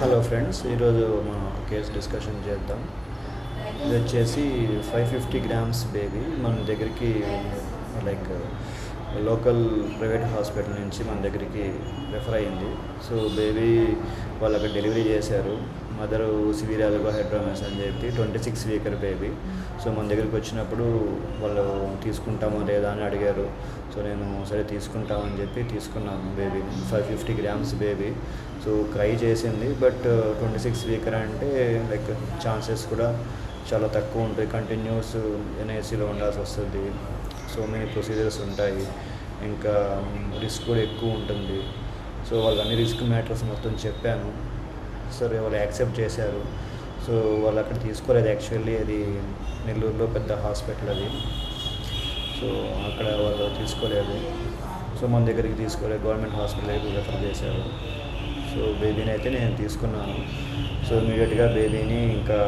Hello friends, ఈరోజు మనం ఒక కేసు డిస్కషన్ చేద్దాం. ఇది వచ్చేసి 550 గ్రామ్స్ బేబీ మన దగ్గరికి లైక్ లోకల్ ప్రైవేట్ హాస్పిటల్ నుంచి మన దగ్గరికి రెఫర్ అయ్యింది. సో బేబీ వాళ్ళు అక్కడ డెలివరీ చేశారు. మదరు సివియర్ హైడ్రోమెస్ అని చెప్పి 26 వీకర్ బేబీ. సో మన దగ్గరికి వచ్చినప్పుడు వాళ్ళు తీసుకుంటామో లేదా అని అడిగారు. సో నేను సరే తీసుకుంటామని చెప్పి తీసుకున్నాను బేబీని. 550 గ్రామ్స్ బేబీ. సో క్రై చేసింది, బట్ 26 వీకర్ అంటే లైక్ ఛాన్సెస్ కూడా చాలా తక్కువ ఉంటాయి. కంటిన్యూస్ ఎన్ఐసీలో ఉండాల్సి వస్తుంది. సో మెనీ ప్రొసీజర్స్ ఉంటాయి, ఇంకా రిస్క్ కూడా ఎక్కువ ఉంటుంది. సో వాళ్ళు అన్ని రిస్క్ మ్యాటర్స్ మొత్తం చెప్పాను. సరే వాళ్ళు యాక్సెప్ట్ చేశారు. సో వాళ్ళు అక్కడ తీసుకోలేదు. యాక్చువల్లీ అది నెల్లూరులో పెద్ద హాస్పిటల్ అది. సో అక్కడ వాళ్ళు తీసుకోలేదు. సో మన దగ్గరికి తీసుకోలేదు, గవర్నమెంట్ హాస్పిటల్కి రెఫర్ చేశారు. సో బేబీని అయితే నేను తీసుకున్నాను. సో ఇమీడియట్గా బేబీని ఇంకా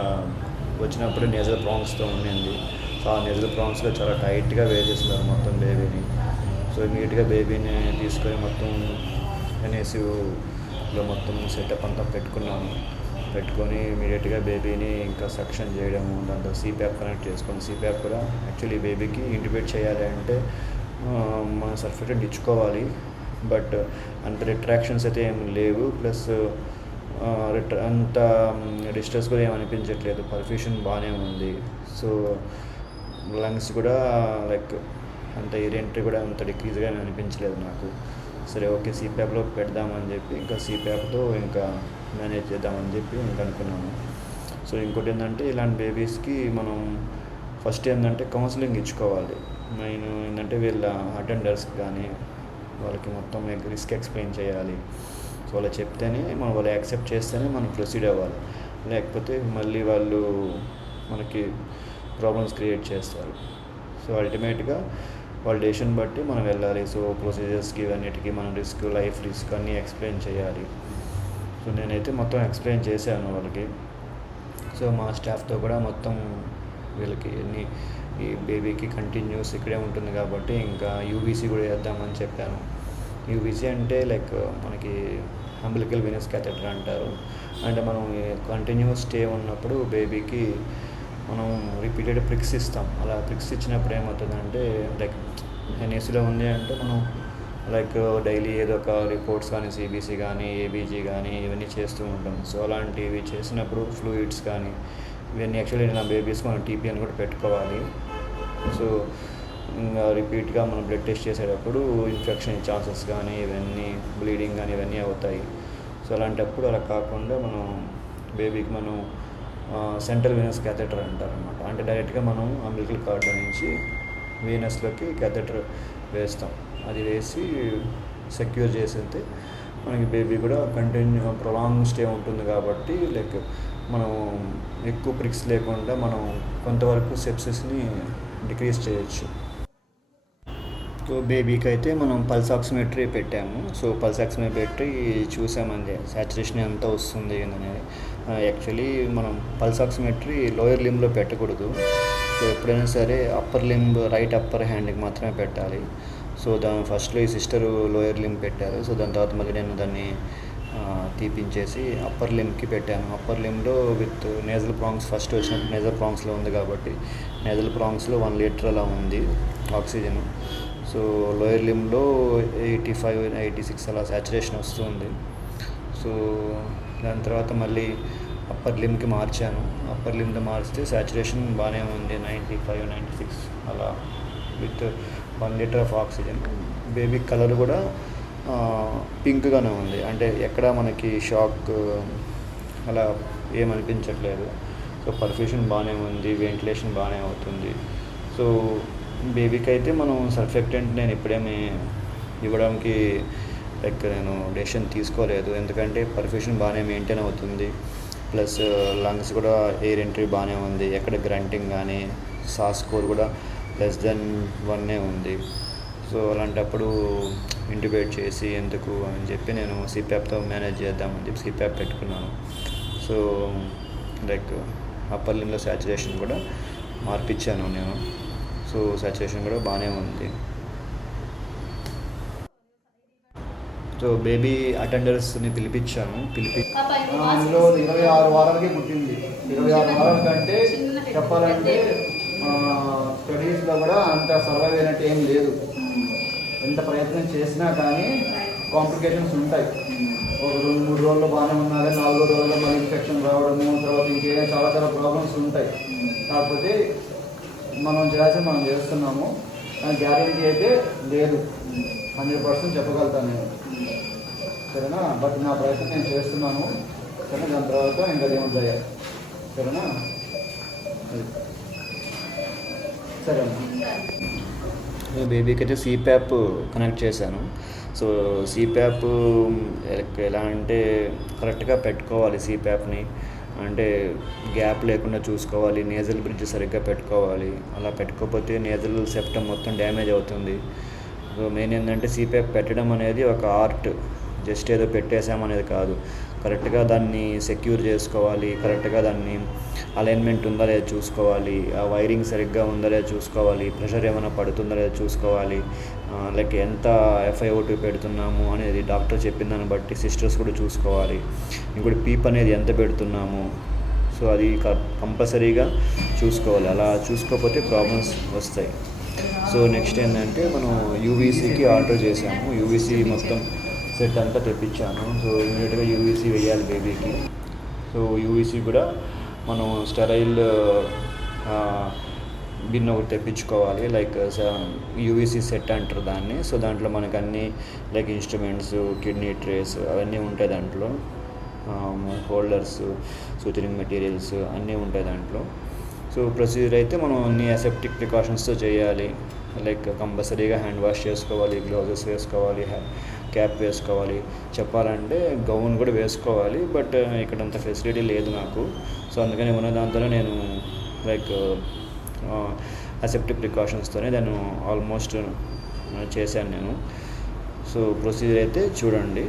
వచ్చినప్పుడు నేజల్ ప్రాంగ్స్తో ఉండింది. సో ఆ నేజల్ ప్రాంగ్స్లో చాలా టైట్గా వేసేస్తున్నారు మొత్తం బేబీని. సో ఇమీడియట్గా బేబీని తీసుకొని మొత్తం ఎన్ఐసీయూలో మొత్తం సెటప్ అంతా పెట్టుకొని ఇమీడియట్గా బేబీని ఇంకా సక్షన్ చేయడము, దాంట్లో సిప్యాప్ కనెక్ట్ చేసుకొని సిప్యాప్ కూడా యాక్చువల్లీ బేబీకి ఇంటిబేట్ చేయాలి అంటే మన సర్టిఫికెట్ ఇచ్చుకోవాలి. బట్ అంత రిట్రాక్షన్స్ అయితే ఏం లేవు. ప్లస్ అంత డిస్ట్రెస్ కూడా ఏం అనిపించట్లేదు. పర్ఫ్యూషన్ బాగానే ఉంది. సో లంగ్స్ కూడా లైక్ అంత ఇరెంట్రీ కూడా అంత డిక్రీజ్గా ఏమి అనిపించలేదు నాకు. సరే ఓకే, సిప్యాప్లో పెడదామని చెప్పి ఇంకా సిప్యాప్తో ఇంకా మేనేజ్ చేద్దామని చెప్పి ఇంకా అనుకున్నాను. సో ఇంకోటి ఏంటంటే ఇలాంటి బేబీస్కి మనం ఫస్ట్ ఏంటంటే కౌన్సిలింగ్ ఇచ్చుకోవాలి. నేను ఏంటంటే వీళ్ళ అటెండర్స్కి కానీ వాళ్ళకి మొత్తం రిస్క్ ఎక్స్ప్లెయిన్ చేయాలి. సో వాళ్ళు చెప్తేనే వాళ్ళు యాక్సెప్ట్ చేస్తేనే మనం ప్రొసీడ్ అవ్వాలి. లేకపోతే మళ్ళీ వాళ్ళు మనకి ప్రాబ్లమ్స్ క్రియేట్ చేస్తారు. సో అల్టిమేట్గా వాళ్ళ డెసిషన్ బట్టి మనం వెళ్ళాలి. సో ప్రొసీజర్స్కి ఇవన్నిటికీ మనం లైఫ్ రిస్క్ అన్నీ ఎక్స్ప్లెయిన్ చేయాలి. సో నేనైతే మొత్తం ఎక్స్ప్లెయిన్ చేశాను వాళ్ళకి. సో మా స్టాఫ్తో కూడా మొత్తం వీళ్ళకి ఈ బేబీకి కంటిన్యూస్ ఇక్కడే ఉంటుంది కాబట్టి ఇంకా యూవీసీ కూడా చేద్దామని చెప్పాను. యూవీసీ అంటే లైక్ మనకి అంబిలికల్ వీనస్ క్యాథెటర్ అంటారు. అంటే మనం కంటిన్యూస్ స్టే ఉన్నప్పుడు బేబీకి మనం రిపీటెడ్ ప్రిక్స్ ఇస్తాం. అలా ప్రిక్స్ ఇచ్చినప్పుడు ఏమవుతుందంటే లైక్ ఎన్ఏసీలో ఉంది అంటే మనం లైక్ డైలీ ఏదో ఒక రిపోర్ట్స్ కానీ సిబిసి కానీ ఏబీజీ కానీ ఇవన్నీ చేస్తూ ఉంటాం. సో అలాంటివి చేసినప్పుడు ఫ్లూయిడ్స్ కానీ ఇవన్నీ యాక్చువల్లీ నా బేబీస్ మనం టీపీఎన్ కూడా పెట్టుకోవాలి. సో ఇంకా రిపీట్గా మనం బ్లడ్ టెస్ట్ చేసేటప్పుడు ఇన్ఫెక్షన్ ఛాన్సెస్ కానీ ఇవన్నీ బ్లీడింగ్ కానీ ఇవన్నీ అవుతాయి. సో అలాంటప్పుడు అలా కాకుండా మనం బేబీకి మనం సెంట్రల్ వీనస్ క్యాథెటర్ అంటారనమాట. అంటే డైరెక్ట్గా మనం అంబిలికల్ కార్డ్ నుంచి వీనస్లోకి క్యాథెటర్ వేస్తాం. అది వేసి సెక్యూర్ చేసేస్తే మనకి బేబీ కూడా ప్రొలాంగ్ స్టే ఉంటుంది. కాబట్టి లైక్ మనం ఎక్కువ ప్రిక్స్ లేకుండా మనం కొంతవరకు సెప్సిస్ని డిక్రీజ్ చేయొచ్చు. సో బేబీకి అయితే మనం పల్స్ ఆక్సిమెట్రీ పెట్టాము. సో పల్స్ ఆక్సిమెట్రీ పెట్టి చూసామండి సాచురేషన్ ఎంత వస్తుంది అనేది. యాక్చువల్లీ మనం పల్స్ ఆక్సిమెట్రీ లోయర్ లింబ్లో పెట్టకూడదు. సో ఎప్పుడైనా సరే అప్పర్ లింబ్ రైట్ అప్పర్ హ్యాండ్కి మాత్రమే పెట్టాలి. సో ఫస్ట్లో ఈ సిస్టరు లోయర్ లింబ్ పెట్టారు. సో దాని తర్వాత మళ్ళీ నేను దాన్ని తీపించేసి అప్పర్ లింబ్కి పెట్టాను. అప్పర్ లింబ్లో విత్ నేజల్ ప్రాంగ్స్ ఫస్ట్ వచ్చినప్పుడు నేజల్ ప్రాంగ్స్లో ఉంది కాబట్టి నేజల్ ప్రాంగ్స్లో 1 లీటర్ అలా ఉంది ఆక్సిజన్. సో లోయర్ లింబ్లో 85, 86 అలా సాచురేషన్ వస్తుంది. సో దాని తర్వాత మళ్ళీ అప్పర్ లింబ్కి మార్చాను. అప్పర్ లింబ్తో మార్చితే సాచురేషన్ బాగానే ఉంది, 95, 96 అలా with 1 litre of oxygen. Baby colour కూడా పింక్గానే ఉంది. అంటే ఎక్కడ మనకి షాక్ అలా ఏమనిపించట్లేదు. సో పర్ఫ్యూషన్ బాగానే ఉంది, వెంటిలేషన్ బాగానే అవుతుంది. సో బేబీకి అయితే మనం సర్ఫెక్టెంట్ నేను ఇప్పుడేమి ఇవ్వడానికి లైక్ నేను డెసిషన్ తీసుకోలేదు. ఎందుకంటే పర్ఫ్యూషన్ బాగానే మెయింటైన్ అవుతుంది. ప్లస్ లంగ్స్ కూడా ఎయిర్ ఎంట్రీ బాగానే ఉంది. ఎక్కడ గ్రంటింగ్ కానీ సాస్ స్కోర్ కూడా <<1 ఉంది. సో అలాంటప్పుడు ఇంటిబేట్ చేసి ఎందుకు అని చెప్పి నేను సిప్యాప్తో మేనేజ్ చేద్దామని చెప్పి సిప్యాప్ పెట్టుకున్నాను. సో లైక్ అప్పర్ లింబ్లో సాచురేషన్ కూడా మార్పిచ్చాను నేను. సో సాచురేషన్ కూడా బాగానే ఉంది. సో బేబీ అటెండర్స్ని పిలిపించాను. అందులో 26 వారాలకి పుట్టింది. 26 వారాల కంటే చెప్పాలంటే స్టడీస్లో కూడా అంత సర్వైవ్ అయినట్టు ఏం లేదు. ఎంత ప్రయత్నం చేసినా కానీ కాంప్లికేషన్స్ ఉంటాయి. ఒక 2-3 రోజుల్లో బాగానే ఉన్నా కానీ 4 రోజుల్లో మళ్ళీ ఇన్ఫెక్షన్ రావడము, తర్వాత ఇంకేదైనా చాలా చాలా ప్రాబ్లమ్స్ ఉంటాయి. కాకపోతే మనం మనం చేస్తున్నాము. కానీ గ్యారెంటీ అయితే లేదు, 100% చెప్పగలుగుతాను నేను. సరేనా? బట్ నా ప్రయత్నం నేను చేస్తున్నాను. సరే, దాని తర్వాత ఇంకా దేవుడు దయ. సరేనా? సరే అమ్మా. బేబీకి అయితే సిప్యాప్ కనెక్ట్ చేశాను. సో సిప్యాప్ ఎలా అంటే కరెక్ట్గా పెట్టుకోవాలి. సిప్యాప్ని అంటే గ్యాప్ లేకుండా చూసుకోవాలి. నేజల్ బ్రిడ్జ్ సరిగ్గా పెట్టుకోవాలి. అలా పెట్టుకోకపోతే నేజల్ సెప్టమ్ మొత్తం డ్యామేజ్ అవుతుంది. సో మెయిన్ ఏంటంటే సిప్యాప్ పెట్టడం అనేది ఒక ఆర్ట్. జస్ట్ ఏదో పెట్టేసామనేది కాదు. కరెక్ట్గా దాన్ని సెక్యూర్ చేసుకోవాలి. కరెక్ట్గా దాన్ని అలైన్మెంట్ ఉందా లేదా చూసుకోవాలి. ఆ వైరింగ్ సరిగ్గా ఉందా లేదా చూసుకోవాలి. ప్రెషర్ ఏమైనా పడుతుందా లేదా చూసుకోవాలి. లైక్ ఎంత FiO2 పెడుతున్నాము అనేది డాక్టర్ చెప్పిన దాన్ని బట్టి సిస్టర్స్ కూడా చూసుకోవాలి. ఇంకోటి పీప్ అనేది ఎంత పెడుతున్నాము, సో అది కంపల్సరీగా చూసుకోవాలి. అలా చూసుకోకపోతే ప్రాబ్లమ్స్ వస్తాయి. సో నెక్స్ట్ ఏంటంటే మనం యూవీసీకి ఆర్డర్ చేసాము. యూవీసీ మొత్తం సెట్ అంతా తెప్పించాను. సో ఇమీడియట్గా యూవీసీ వేయాలి బేబీకి. సో యూవీసీ కూడా మనం స్టెరైల్ బిన్ ఒకటి తెప్పించుకోవాలి. లైక్ యూవీసీ సెట్ అంటారు దాన్ని. సో దాంట్లో మనకు అన్నీ లైక్ ఇన్స్ట్రుమెంట్స్, కిడ్నీ ట్రేస్ అవన్నీ ఉంటాయి దాంట్లో. హోల్డర్స్, సూచరింగ్ మెటీరియల్స్ అన్నీ ఉంటాయి దాంట్లో. సో ప్రొసీజర్ అయితే మనం అన్ని అసెప్టిక్ ప్రికాషన్స్తో చేయాలి. లైక్ కంపల్సరీగా హ్యాండ్ వాష్ చేసుకోవాలి, గ్లౌజెస్ వేసుకోవాలి, క్యాప్ వేసుకోవాలి. చెప్పాలంటే గౌన్ కూడా వేసుకోవాలి. బట్ ఇక్కడ అంత ఫెసిలిటీ లేదు నాకు. సో అందుకని ఉన్న దాంతోనే నేను లైక్ అసెప్టిక్ ప్రికాషన్స్తోనే దాన్ని ఆల్మోస్ట్ చేశాను నేను. సో ప్రొసీజర్ అయితే చూడండి.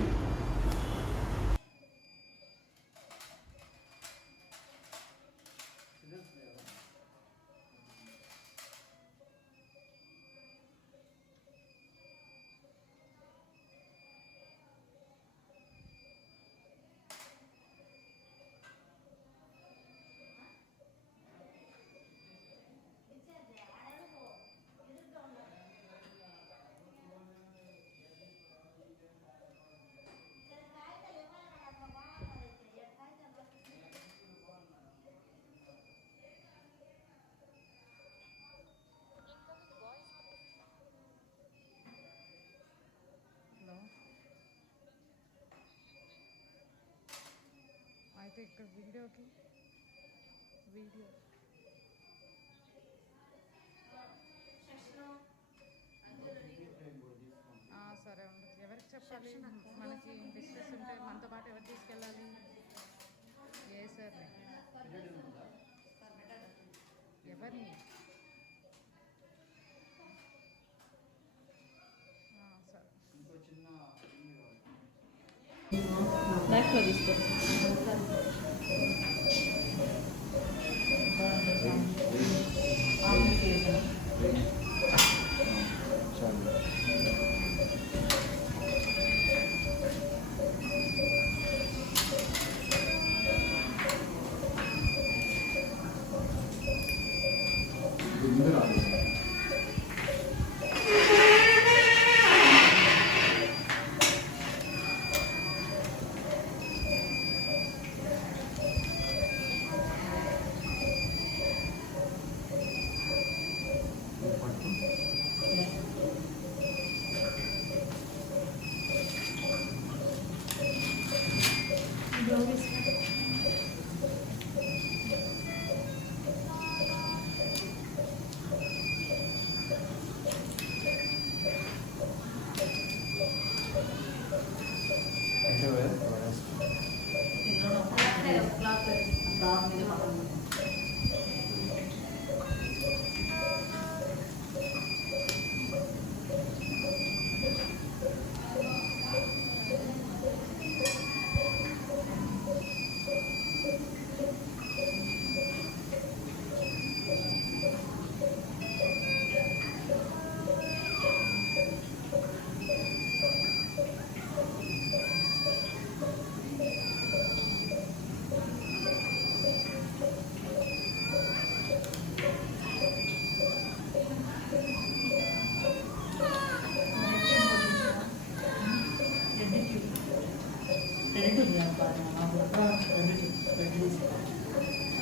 అయితే ఇక్కడ వీడియోకి సరే ఉండదు. ఎవరికి చెప్పాలి? మనకి డిస్ట్రెస్ ఉంటే మనతో పాటు ఎవరు తీసుకెళ్ళాలి? ఏ సార్ ఎవరిని? బ్యాక్లో తీసుకో.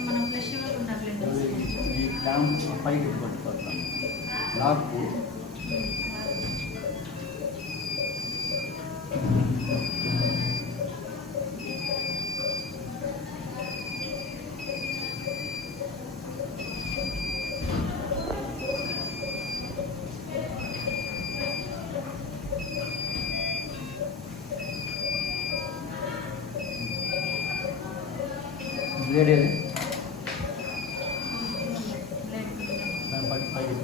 మనం ఫ్రెష్ ఉన్నట్లేదు. ఈ క్లాంప్ పైకి పట్టుకోవాలి నాకు వేడేది దాని పైకి పైకి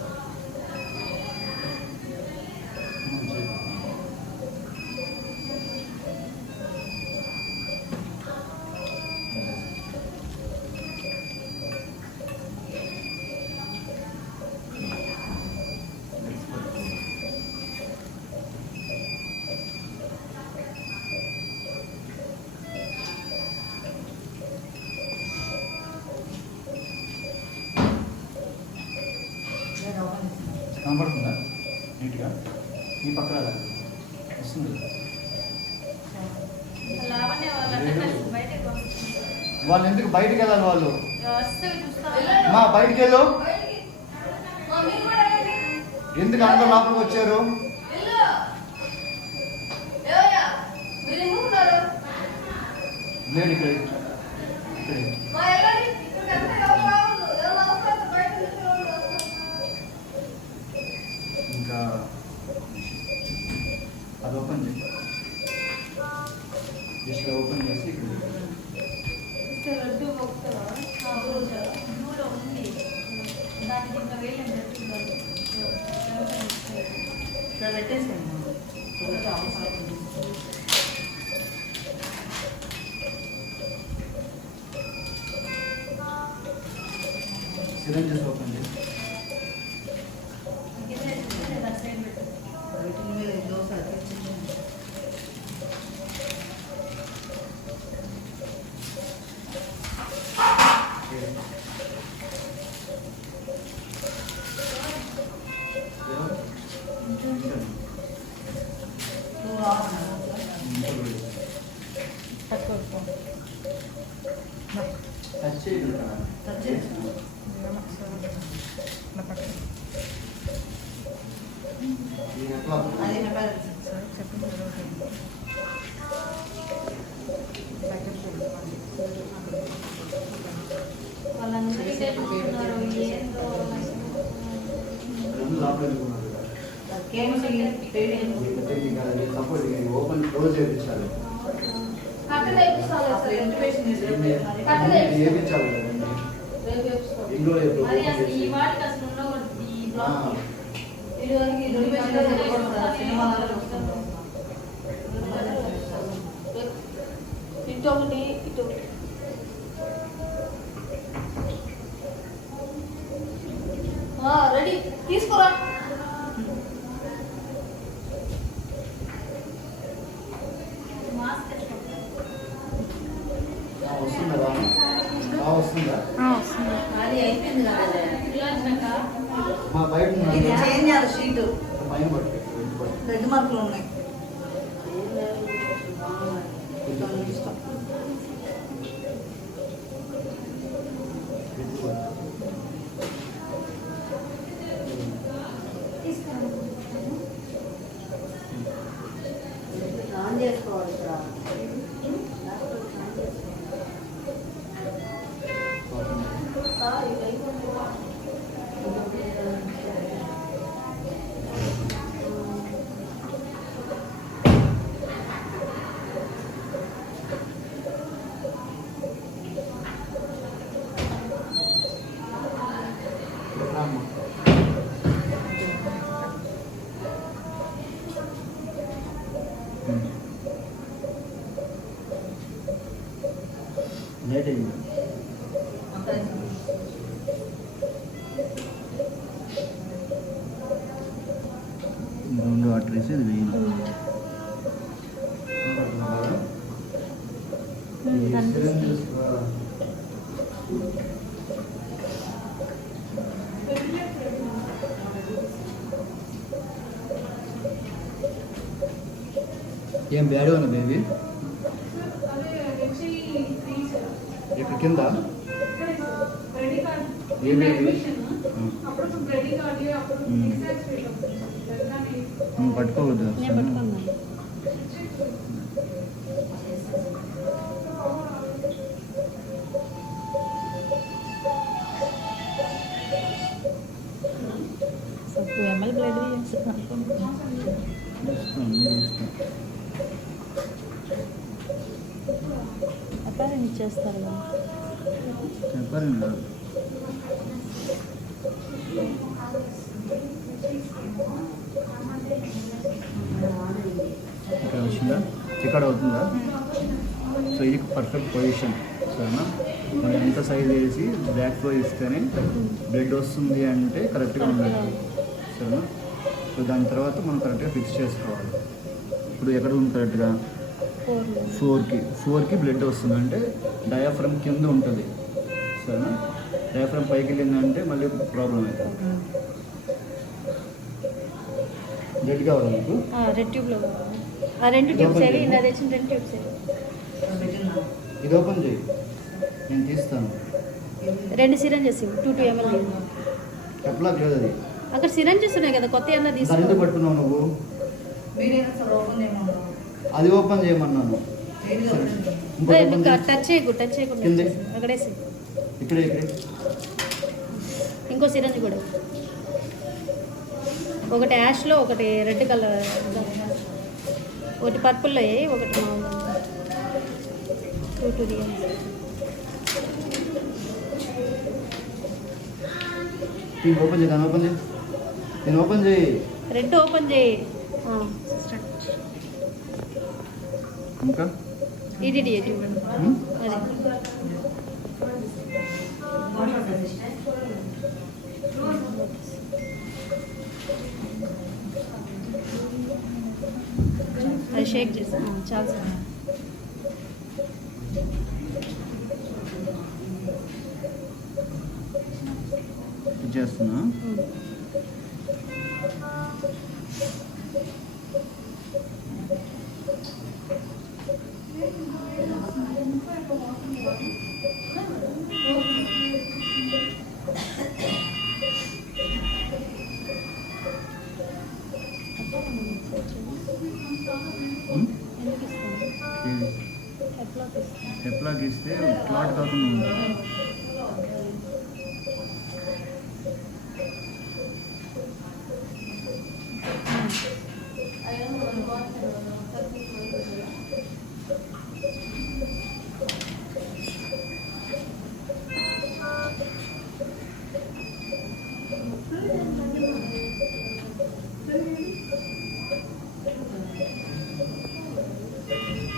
కనపడుతుందా నీట్గా ఈ పక్కన వస్తుంది. లావణ్య వాళ్ళంతా బయటకు వాళ్ళు ఎందుకు బయటికి వెళ్ళాలి? వాళ్ళు వస్తే చూస్తా. మా బయటికి వెళ్ళు. ఎందుకు అందరూ లోపలికి వచ్చారు? లేదు ఇక్కడ ఇంకా అది ఓపెన్ చేసి జస్ట్ ఓపెన్ చేసి ఇక్కడ లడ్డు బ్లూలో ఉంది. దానికి ఇంకా వేలు ఇక్కడ పెట్టేసాను. సిరంజెస్ ఓపెన్ చేసి టచ్ చేయాలి కదా. ఇది ఎట్లా వాళ్ళందరూ చేస్తున్నారు. ఏందో రెండు లోపల వెళ్ళుకున్నారు కదా. సపోర్ట్ ఓపెన్ క్లోజ్ చేయించాలి. చేయించాలి ఇంట్లో మరి అసలు ఈ వాటికి అసలు ఉండకూడదు. ఈ బ్లాక్ ఇటు ఒకటి ఇటు రెడీ తీసుకురా. మాస్క్ వస్తుందా? వస్తుందా? అది అయిపోయింది కదా. మా బయట ఇది చేంజ్ చేయాలి షీట్. పైన పట్టు రెడ్ మార్కులు ఉన్నాయి. ఆన్ చేసుకోవాలి ఇక్కడ. లేట్ అయింది. రెండు వాటర్ వేసి అది వేయాలి. ఏం బ్యాడ్ ఉన్నా బేబీ? కింద క్రెడిట్ కార్డ్ ఏమి? అడ్మిషన్ అప్పుడు క్రెడిట్ కార్డ్ అప్పుడు పట్టుకోవద్దు నేను పట్టుకున్నాను. సో 2 ml బ్లడ్ అక్కడ ఇచ్చేస్తారు కదా. చెప్పారండి ఇక్కడ వచ్చిందా ఇక్కడ అవుతుందా సో ఇది పర్ఫెక్ట్ పొజిషన్ సరేనా మనం ఎంత సైజ్ వేసి బ్యాక్ ఫ్లో ఇస్తేనే బ్లడ్ వస్తుంది అంటే కరెక్ట్గా ఉండాలి సరేనా సో దాని తర్వాత మనం కరెక్ట్గా ఫిక్స్ చేసుకోవాలి ఇప్పుడు ఎక్కడ ఉంది కరెక్ట్గా 4కి బ్లడ్ వస్తుంది అంటే డయాఫ్రమ్ కింద ఉంటుంది సరేనా డయాఫ్రమ్ పైకి వెళ్ళిందంటే మళ్ళీ ప్రాబ్లం అవుతుంది బ్లడ్ కావాలి మీకు రెడ్ ట్యూబ్లో ఆ 2 ట్యూబ్స్ ఏవి ఇలా తెచ్చిన 2 ట్యూబ్స్ ఏవి ఇది ఓపెన్ చేయి నేను తీస్తాను 2 సిరంజెస్ 2 ml ఎట్లా లేదు అది అక్కడ సిరంజెస్ ఉన్నాయి కదా కొత్త అన్న దాన్ని ఎందుకు తీసుకో పట్టుకున్నావు నువ్వు మీరేనా సార్ ఓపెన్ చేయమన్నారు అది ఓపెన్ చేయమన్నాను ఏది ఓపెన్ చేయాలి? ఇంకోటి ఓపెన్ చేయి. టచ్ చేయకుండా కిందే. అక్కడేసి ఇక్కడే ఇంకో సిరంజ్ కూడా ఒకటి యాష్లో ఒకటి రెడ్ కలర్ ఒకటి పర్పుల్లో ఒకటి టూ దీన్ని ఓపెన్ చేయి దాన్ని ఓపెన్ చేయి దీన్ని ఓపెన్ చేయి రెడ్ ఓపెన్ చేయి ఇంకా ఇది అది అది షేక్ చేసి చాలా సార్ ఇది చేస్తున్నా ఎట్లా గీస్తే క్లాట్ కాకుండా ఉంది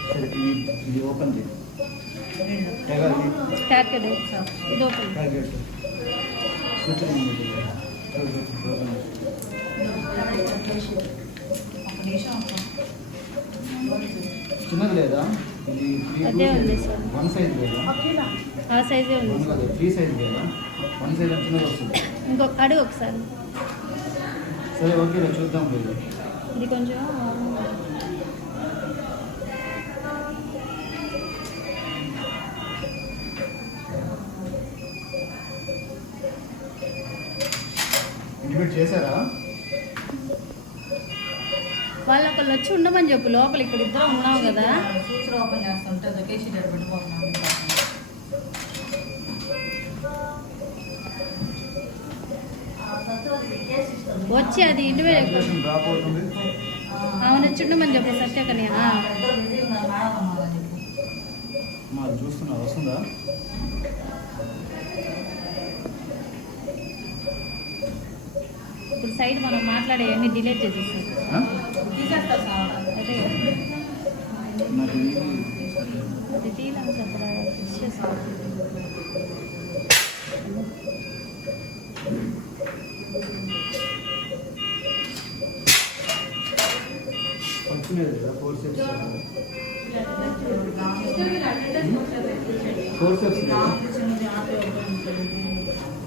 సరే ఇది ఓపెన్ చేయి ప్యాకెట్ ఇది ఓపెన్ చిన్నది లేదా ఇది అదే ఉంది సార్. 1 సైజ్ లేదా ఆ సైజే ఉంది 1 కాదు 3 సైజ్ లేదా 1 సైజ్ చిన్నది వస్తుంది ఇంకొక అడుగు ఒకసారి సరే ఓకే చూద్దాం లేదు ఇది కొంచెం ఇంటిమేట్ చేశారా వాళ్ళు ఒకళ్ళు వచ్చి ఉండమని చెప్పు లోపల ఇక్కడ ఇద్దరం ఉన్నాం కదా సూచన ఓపెన్ చేస్తుంటే ఒకే షీట్ పెట్టుకుంటున్నాను వచ్చి అది ఇంటివే క్యాల్కులేషన్ డ్రాప్ అవుతుంది అవును వచ్చి ఉండమని చెప్పు సత్యకని మాది చూస్తున్నా వస్తుందా ఇప్పుడు సైడ్ మనం మాట్లాడే అన్ని డిలీట్ చేసేస్తాం తీసేస్తా సార్ అదే నాకు అది తీయడానికి అక్కడ ఫిక్స్ చేసుకోవాలి వచ్చినది కదా 4 steps 4 steps చిన్నది ఆపే ఓపెన్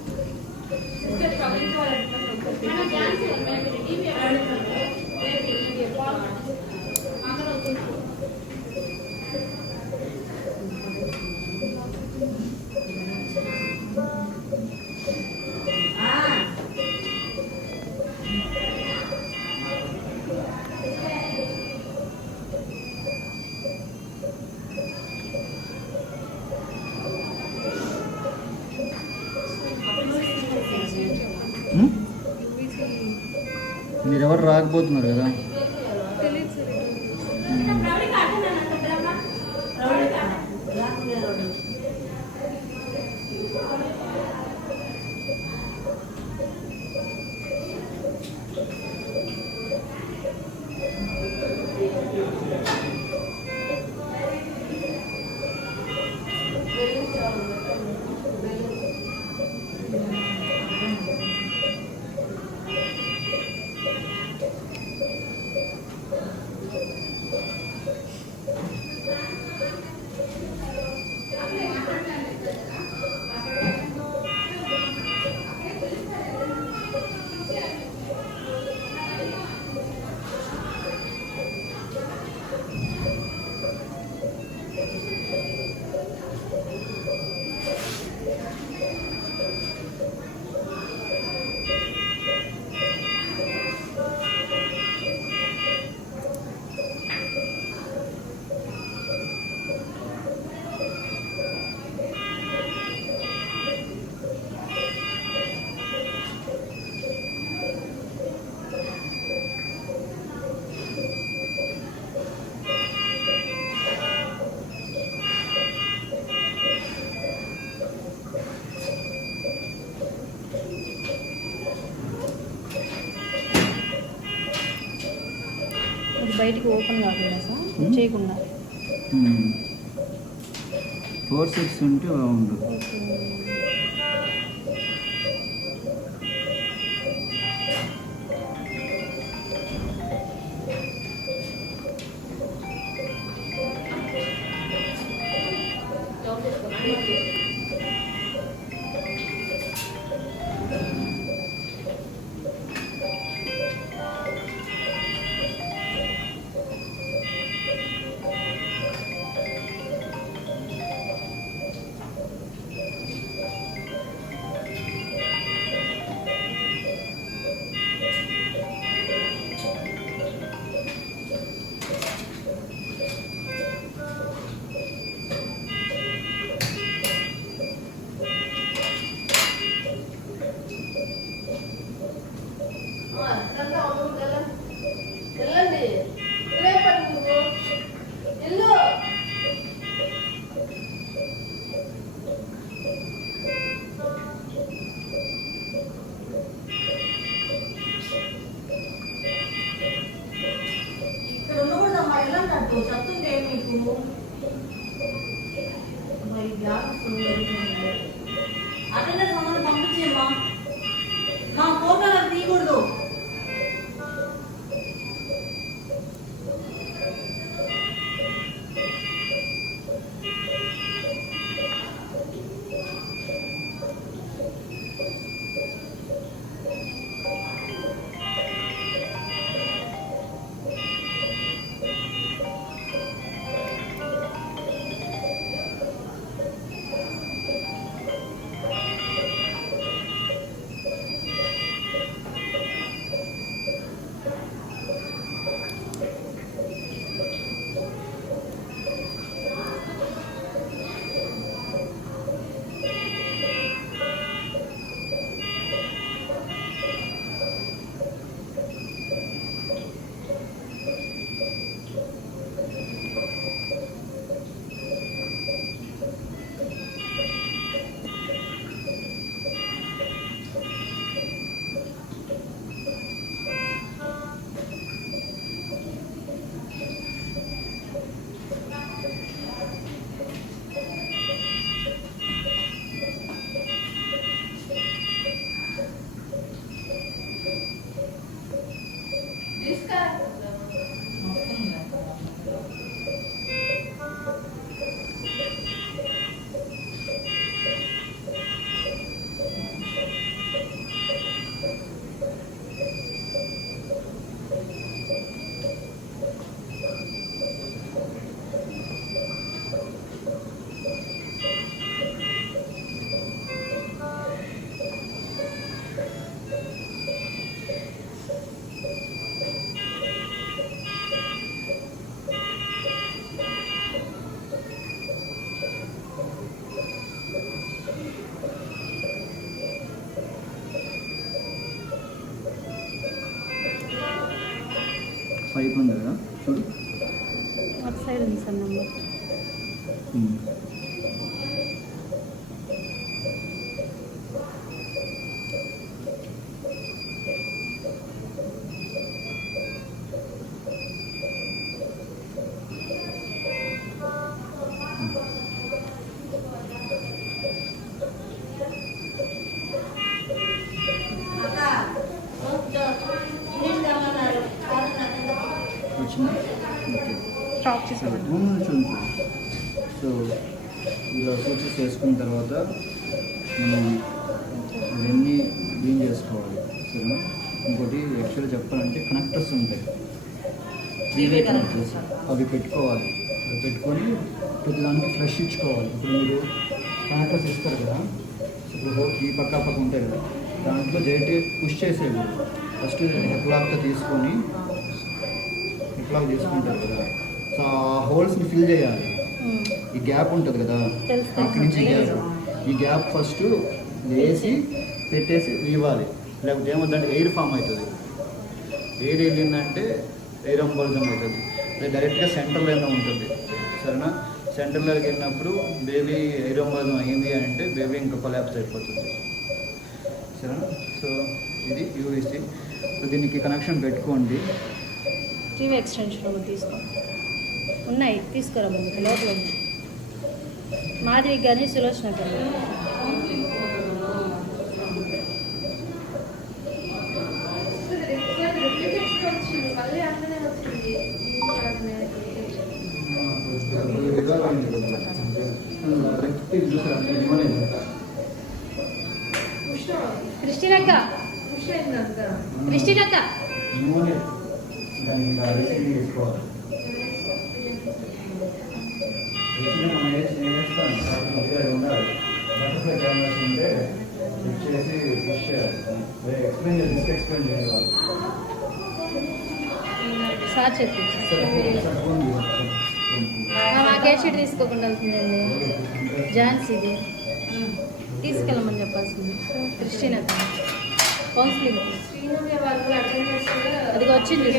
మీరు ఎవరు రాకపోతున్నారు కదా. తెలియదు సార్. బయటికి ఓపెన్ కాకుండా సార్ చేయకుండా 4-6 ఉంటే బాగుండు. చెప్తుంటే మీకు అటెండర్ మమ్మల్ని పంపించేమ్మా. మా ఫోటోలు తీయకూడదు. పైప్ ఉంది కదా చూడు. అటు సైడ్ ఉంది సార్ నెంబర్. వచ్చిందా? స్టాప్ చేసాను. చూడు. సో ఇలా సూచెస్ వేసుకున్న తర్వాత మనం ఇవన్నీ క్లీన్ చేసుకోవాలి. సరేనా? ఇంకోటి యాక్చువల్గా చెప్పాలంటే కనెక్టర్స్ ఉంటాయి, త్రీవే కనెక్టర్స్, అవి పెట్టుకోవాలి. అవి పెట్టుకొని ప్రతిదానికి ఫ్లష్ ఇచ్చుకోవాలి. ఇప్పుడు మీరు కనెక్టర్స్ ఇస్తారు కదా, ఇప్పుడు ఈ పక్క ఉంటాయి కదా, దాంట్లో జైట్ పుష్ చేసేది. ఫస్ట్ హెప్లాక్తో తీసుకొని హెప్లాక్ తీసుకుంటారు కదా, సో ఆ హోల్స్ని ఫిల్ చేయాలి. ఈ గ్యాప్ ఉంటుంది కదా, అక్కడి నుంచి గ్యాప్, ఈ గ్యాప్ ఫస్ట్ వేసి పెట్టేసి ఇవ్వాలి. లేకపోతే ఏమవుతుందంటే ఎయిర్ ఫామ్ అవుతుంది. ఎయిర్ వెళ్ళిందంటే ఎయిర్ ఎంబోలిజం అవుతుంది. అది డైరెక్ట్గా సెంటర్లోనే ఉంటుంది. సరేనా? సెంటర్లోకి వెళ్ళినప్పుడు బేబీ ఎయిర్ ఎంబోలిజం అయింది అంటే బేబీ ఇంకా కొలాప్స్ అయిపోతుంది. సరేనా? సో ఇది యూఎస్సి. సో దీనికి కనెక్షన్ పెట్టుకోండి. టీవీ ఎక్స్టెన్షన్ ఒకటి తీసుకో. ఉన్నాయి, తీసుకురా ముందు. లోపల ఉంది. మాధవి కానీ సులోచన కానీ. క్రిస్టినక్క, క్రిస్టినక్క బటర్ఫ్లై కెమెరాస్ ఉంటే చేసి ఎక్స్ప్లెయిన్ చేయాలి. సార్ చెప్పించు. మాకే షీట్ తీసుకోకుండా అవుతుందండి. ఝాన్సీది తీసుకెళ్ళమని చెప్పాల్సింది. క్రిస్టినక్క కౌన్సిలింగ్ అది వచ్చింది.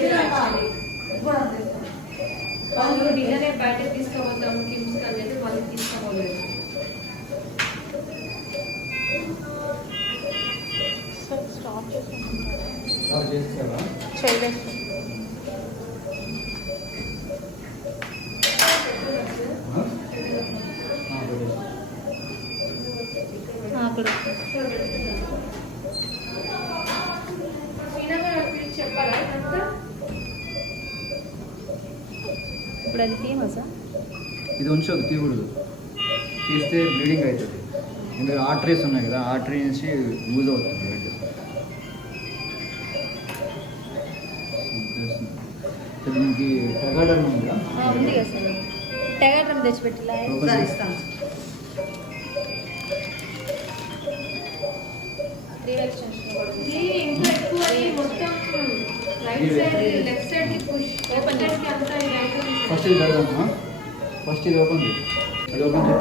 వాళ్ళు డిన్నరే బయటకు తీసుకోవద్దాము కిమ్స్కి అని చెప్పి వాళ్ళకి తీసుకోలేదు. చేయలేదు. అక్కడ చెప్పాలా ఇప్పుడు అది తీయమా సార్? ఇది ఉంచదు, తీయకూడదు. తీస్తే బ్లీడింగ్ అవుతుంది. ఎందుకంటే ఆర్టరీస్ ఉన్నాయి కదా, ఆర్టరీ నుంచి యూజ్ అవుతుంది బ్లడ్. దీనికి టెగాడర్ ఉంది కదా, ఉంది కదా సార్. టెగాడ్రమ్ తెచ్చిపెట్టిలా ఇస్తాను. ఇది ఇంకా ఎక్కువ అయ్యి మొత్తం రైట్ సైడ్ లెఫ్ట్ సైడ్ కి పుష్ ఓపెన్ చేసి అంతా రైట్ ఫస్ట్ ఇది పెడదామా? ఫస్ట్ ఇది ఓపెన్ చేయి. అది ఓపెన్ చేయి.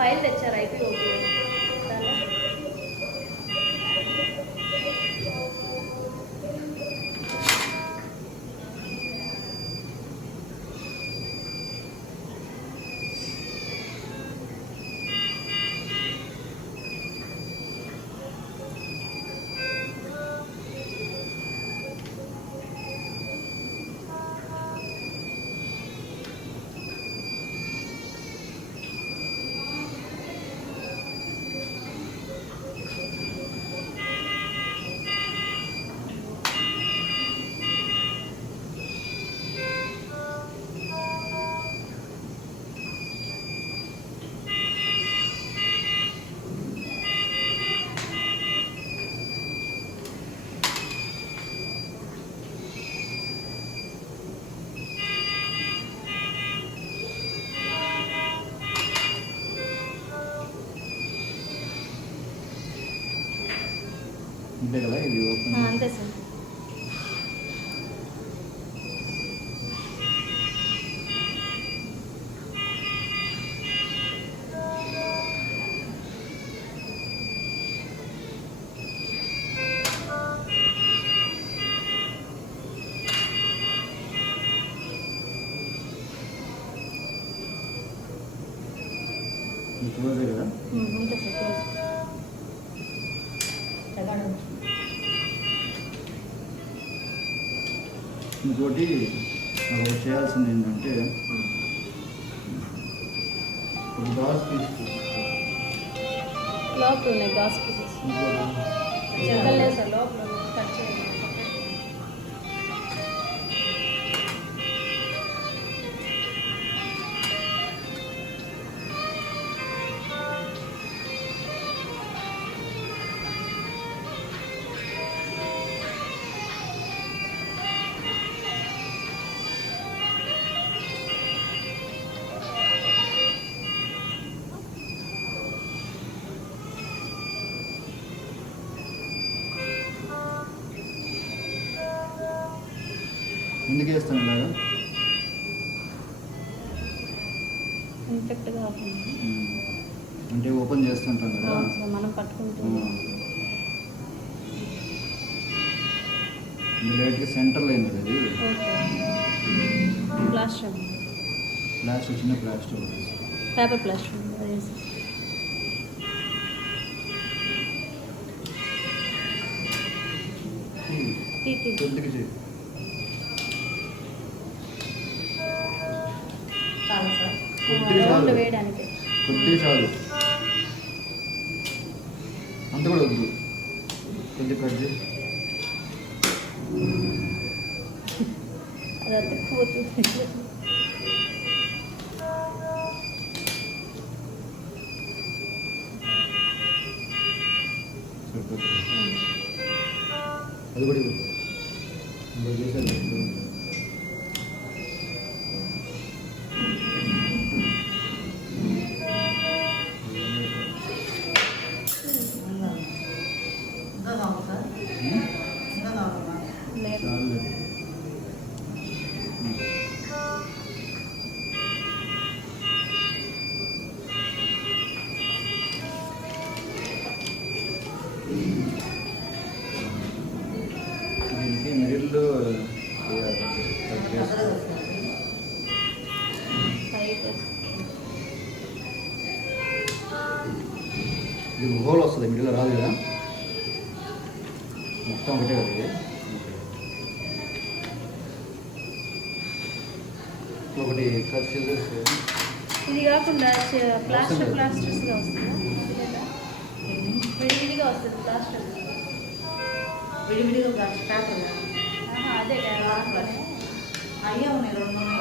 ఫైల్ తెచ్చారు అయితే ఓకే. అంతే కదా, ఇది ఓపెన్. అంతే సార్. మీ క్లోజే కదా. అంతే సార్ క్లోజ్. ఇంకోటి నాకు ఒకటి చేయాల్సింది ఏంటంటే ఒక గాజు తీసుకో. లోపల ఉన్నాయి గాస్ పీసెస్. చెక్కలేదు సార్ లోపల కట్ చేయండి. ఎందుకు వేస్తాను ఇలాగా? ఇన్ఫెక్ట్ కాకుండా అంటే ఓపెన్ చేస్తుంటాం కదా. సార్ మనం పట్టుకుంటాం. లైట్గా సెంటర్లో అయింది కదా అది. ఓకే ప్లాస్టర్ ప్లాస్టర్, చిన్న ప్లాస్టర్ పేపర్ ప్లాస్టర్ అదే సార్. తీతి కొద్దిగా చేయి. కొద్దిగా రౌండ్ చాలు, వేయడానికి. కొద్దిగా చాలు, అంత కూడా వద్దు, కొద్దిగా కట్ చేయి. అది అతుక్కుపోతుంది. అది కూడా ఇవ్వు. ఇంకోటి చేశాను. లేదు చాలు. దీనికి మిడిల్లో కట్ చేసుకో. సైడ్ ఇది హోల్ వస్తుంది, మిడిల్లో రాదు కదా, మొత్తం ఒకటే కదా ఇది. ఒకటి కట్ చేసేసి ఇది కాకుండా ప్లాస్టర్స్గా వస్తుందా? లేదా విడివిడిగా వస్తుంది ప్లాస్టర్. విడివిడిగా పేపర్ అదే అయ్యా ఉన్నాయి 2 ఉన్నాయి.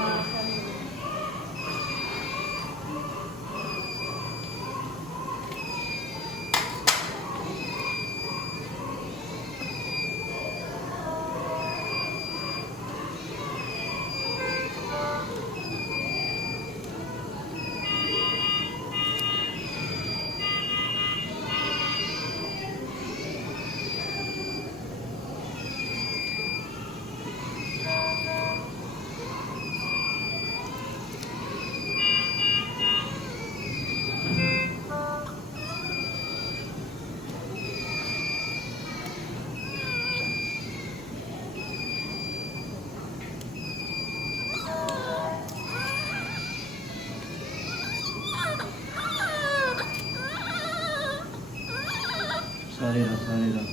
సారీరా సారీరా.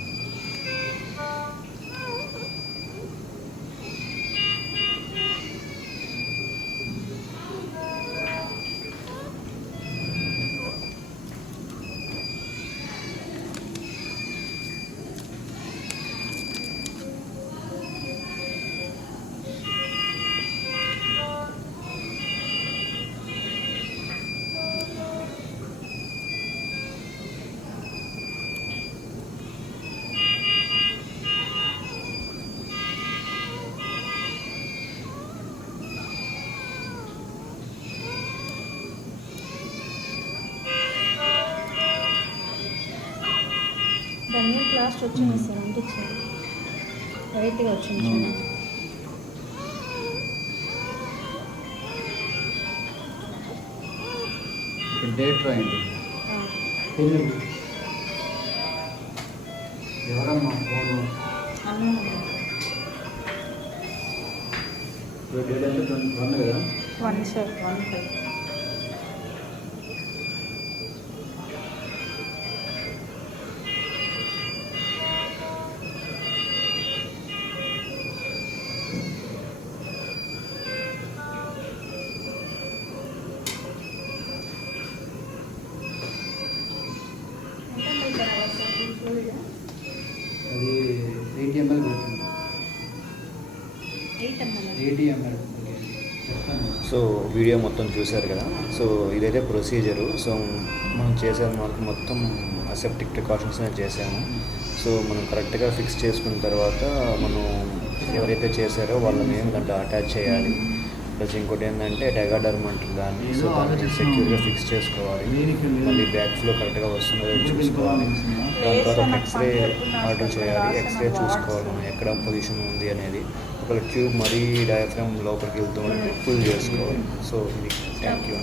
దాని మీద ప్లాస్టర్ వచ్చింది సార్, అంటించారు లైట్గా వచ్చింది చూడండి. ఇక్కడ డేట్ రాయండి. ఎవరమ్మా ఫోను? ఇప్పుడు డేట్ అంటే 21 కదా. 1 సార్. 1 5 సో వీడియో మొత్తం చూశారు కదా. సో ఇదైతే ప్రొసీజరు. సో మనం చేసేది మనకు మొత్తం అసెప్టిక్ ప్రికాషన్స్ చేసాము. సో మనం కరెక్ట్గా ఫిక్స్ చేసుకున్న తర్వాత మనం ఎవరైతే చేశారో వాళ్ళ నేమ్ దాంట్లో అటాచ్ చేయాలి. ప్లస్ ఇంకోటి ఏంటంటే డెగాడర్మ్ అంటారు దాన్ని. సో దాన్ని సెక్యూర్గా ఫిక్స్ చేసుకోవాలి. మళ్ళీ బ్యాక్ ఫ్లో కరెక్ట్గా వస్తుందో చూసుకోవాలి. దాని తర్వాత ఎక్స్రే ఆర్డర్ చేయాలి. ఎక్స్రే చూసుకోవాలి మనం ఎక్కడ పొజిషన్ ఉంది అనేది. ఒక ట్యూబ్ మరీ డయాఫ్రామ్ లోపలికి వెళ్తూ ఉంటే పుల్ చేసుకోవాలి. సో ఇది థ్యాంక్ యూ అండి.